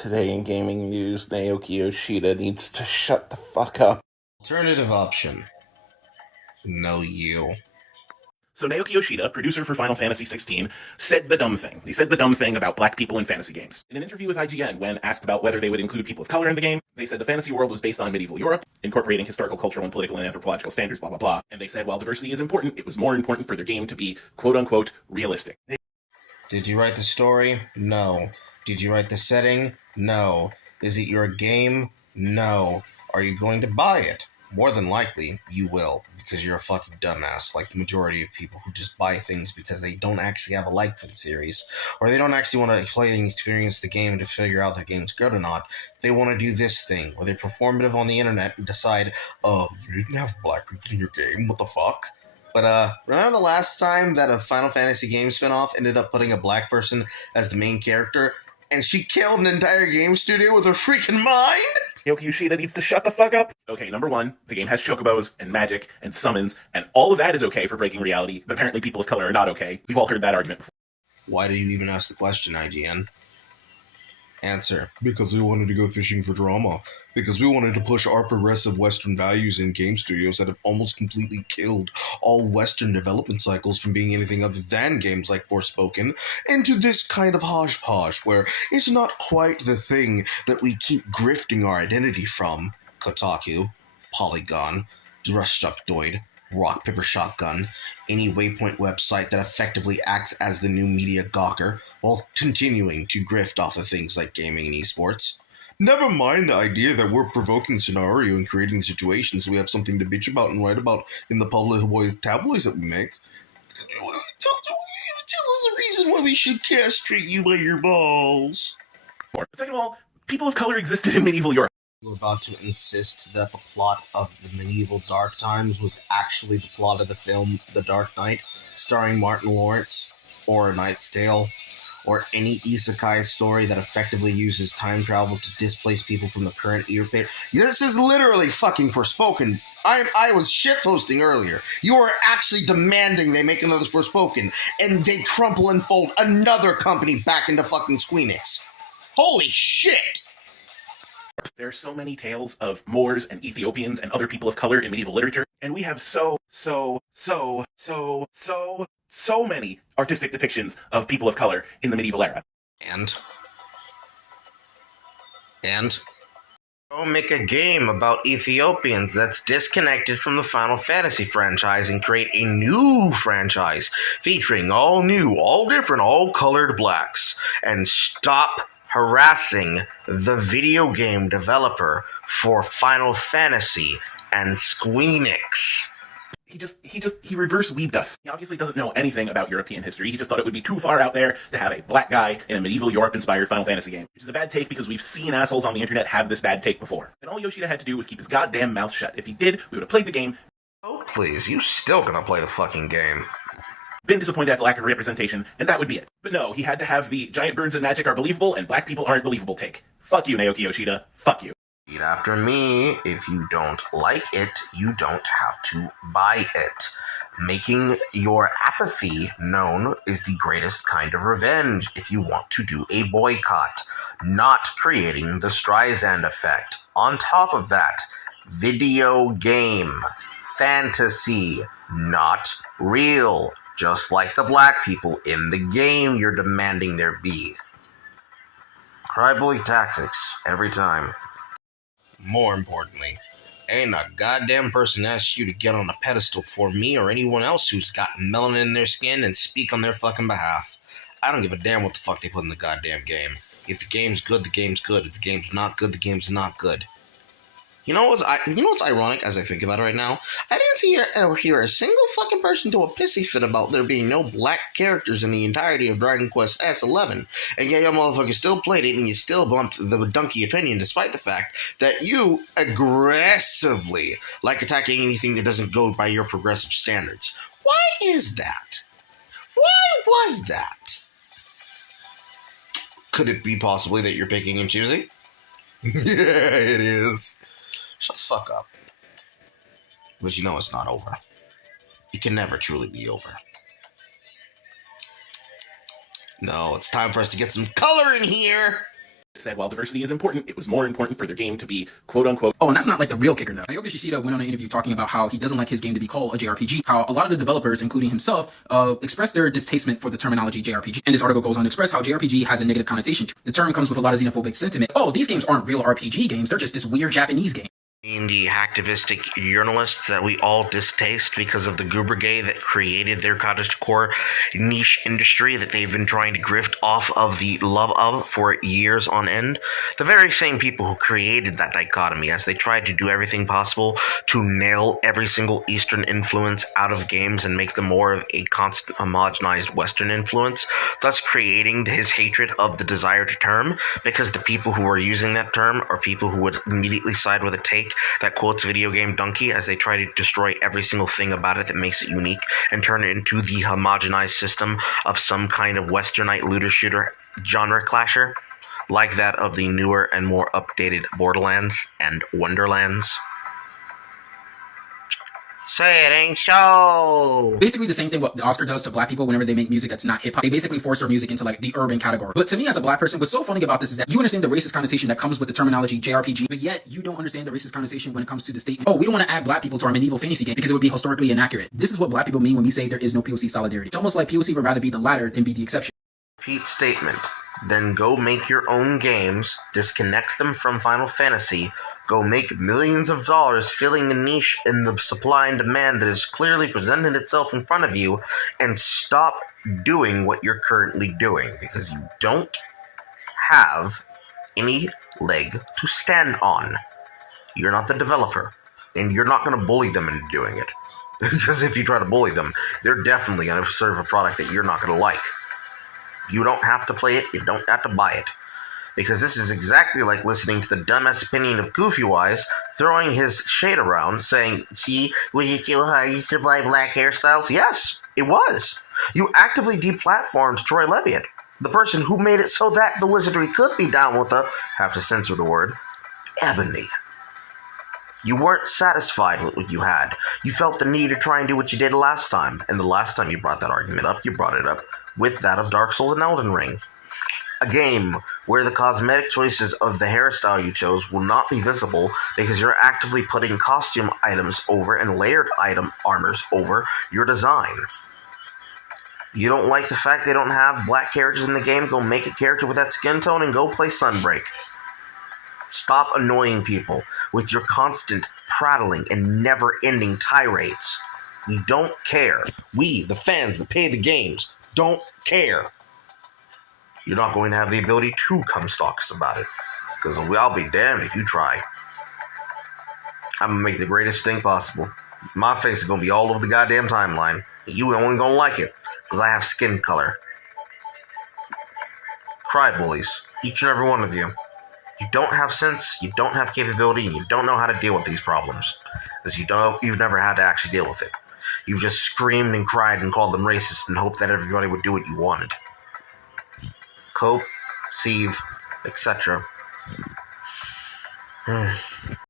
Today in gaming news, Naoki Yoshida needs to shut the fuck up. Alternative option. No you. So Naoki Yoshida, producer for Final Fantasy XVI, said the dumb thing. He said the dumb thing about black people in fantasy games. In an interview with IGN, when asked about whether they would include people of color in the game, they said the fantasy world was based on medieval Europe, incorporating historical, cultural, and political and anthropological standards, blah, blah, blah. And they said while diversity is important, it was more important for their game to be, quote-unquote, realistic. Did you write the story? No. Did you write the setting? No. Is it your game? No. Are you going to buy it? More than likely, you will, because you're a fucking dumbass, like the majority of people who just buy things because they don't actually have a like for the series, or they don't actually want to play and experience the game to figure out if the game's good or not. They want to do this thing, where they're performative on the internet and decide, oh, you didn't have black people in your game, what the fuck? But, remember the last time that a Final Fantasy game spinoff ended up putting a black person as the main character, and she killed an entire game studio with her freaking mind? Naoki Yoshida needs to shut the fuck up. Okay, number one, the game has chocobos and magic and summons, and all of that is okay for breaking reality, but apparently people of color are not okay. We've all heard that argument before. Why did you even ask the question, IGN? Answer. Because we wanted to go fishing for drama. Because we wanted to push our progressive Western values in game studios that have almost completely killed all Western development cycles from being anything other than games like Forspoken into this kind of hodgepodge where it's not quite the thing that we keep grifting our identity from. Kotaku, Polygon, Drustuckdoid, Rock Paper Shotgun, any Waypoint website that effectively acts as the new media gawker, while continuing to grift off of things like gaming and esports. Never mind the idea that we're provoking the scenario and creating situations so we have something to bitch about and write about in the public tabloids that we make. Tell us a reason why we should castrate you by your balls. Second of all, people of color existed in medieval Europe. You're about to insist that the plot of the medieval Dark Times was actually the plot of the film The Dark Knight, starring Martin Lawrence, or A Knight's Tale, or any isekai story that effectively uses time travel to displace people from the current ear pit. This is literally fucking Forspoken. I was shitposting earlier. You are actually demanding they make another Forspoken, and they crumple and fold another company back into fucking Squeenix. Holy shit! There are so many tales of Moors and Ethiopians and other people of color in medieval literature, and we have so many artistic depictions of people of color in the medieval era. And? Go make a game about Ethiopians that's disconnected from the Final Fantasy franchise and create a new franchise featuring all new, all different, all colored blacks. And stop harassing the video game developer for Final Fantasy and Squeenix. He reverse weaved us. He obviously doesn't know anything about European history. He just thought it would be too far out there to have a black guy in a medieval Europe-inspired Final Fantasy game. Which is a bad take because we've seen assholes on the internet have this bad take before. And all Yoshida had to do was keep his goddamn mouth shut. If he did, we would have played the game. Oh, please, you still gonna play the fucking game. Been disappointed at the lack of representation, and that would be it. But no, he had to have the giant birds and magic are believable and black people aren't believable take. Fuck you, Naoki Yoshida. Fuck you. Repeat after me. If you don't like it, you don't have to buy it. Making your apathy known is the greatest kind of revenge if you want to do a boycott, not creating the Streisand effect. On top of that, video game, fantasy, not real, just like the black people in the game you're demanding there be. Cryboy tactics, every time. More importantly, ain't a goddamn person asked you to get on a pedestal for me or anyone else who's got melanin in their skin and speak on their fucking behalf. I don't give a damn what the fuck they put in the goddamn game. If the game's good, the game's good. If the game's not good, the game's not good. You know what's ironic as I think about it right now? I didn't hear a single fucking person do a pissy fit about there being no black characters in the entirety of Dragon Quest S11. And yet your motherfucker still played it and you still bumped the donkey opinion despite the fact that you aggressively like attacking anything that doesn't go by your progressive standards. Why is that? Why was that? Could it be possibly that you're picking and choosing? Yeah, it is. Shut the fuck up. But you know it's not over. It can never truly be over. No, it's time for us to get some color in here. Said while diversity is important, it was more important for their game to be quote-unquote. Oh, and that's not like the real kicker though. Naoki Yoshida went on an interview talking about how he doesn't like his game to be called a JRPG, how a lot of the developers, including himself, expressed their distasteful for the terminology JRPG. And this article goes on to express how JRPG has a negative connotation to it. The term comes with a lot of xenophobic sentiment. Oh, these games aren't real RPG games, they're just this weird Japanese game. The hacktivistic journalists that we all distaste because of the Goobergay that created their cottagecore niche industry that they've been trying to grift off of the love of for years on end. The very same people who created that dichotomy as they tried to do everything possible to nail every single Eastern influence out of games and make them more of a constant homogenized Western influence, thus creating his hatred of the desired term, because the people who are using that term are people who would immediately side with a take that quotes video game donkey as they try to destroy every single thing about it that makes it unique and turn it into the homogenized system of some kind of westernite looter shooter genre clasher, like that of the newer and more updated Borderlands and Wonderlands. Say it ain't so. Basically the same thing what the Oscar does to black people whenever they make music that's not hip-hop. They basically force their music into like the urban category. But to me as a black person, what's so funny about this is that you understand the racist connotation that comes with the terminology JRPG, but yet you don't understand the racist connotation when it comes to the statement, oh, we don't want to add black people to our medieval fantasy game because it would be historically inaccurate. This is what black people mean when we say there is no POC solidarity. It's almost like POC would rather be the latter than be the exception. Repeat statement. Then go make your own games, disconnect them from Final Fantasy, go make millions of dollars filling a niche in the supply and demand that is clearly presented itself in front of you, and stop doing what you're currently doing, because you don't have any leg to stand on. You're not the developer, and you're not going to bully them into doing it. Because if you try to bully them, they're definitely going to serve a product that you're not going to like. You don't have to play it, you don't have to buy it. Because this is exactly like listening to the dumbass opinion of Goofy Wise throwing his shade around, saying, "See, was it too hard to buy black hairstyles?" Yes, it was. You actively deplatformed Troy Levitt, the person who made it so that the wizardry could be down with the, have to censor the word, ebony. You weren't satisfied with what you had. You felt the need to try and do what you did last time, and the last time you brought that argument up, you brought it up with that of Dark Souls and Elden Ring. A game where the cosmetic choices of the hairstyle you chose will not be visible because you're actively putting costume items over and layered item armors over your design. You don't like the fact they don't have black characters in the game? Go make a character with that skin tone and go play Sunbreak. Stop annoying people with your constant prattling and never-ending tirades. We don't care. We, the fans that pay the games, don't care. You're not going to have the ability to come stalk us about it. Because I'll be damned if you try. I'm going to make the greatest thing possible. My face is going to be all over the goddamn timeline. You only going to like it. Because I have skin color. Cry bullies. Each and every one of you. You don't have sense, you don't have capability, and you don't know how to deal with these problems. Because you've never had to actually deal with it. You've just screamed and cried and called them racist and hoped that everybody would do what you wanted. Cope, Sieve, etc.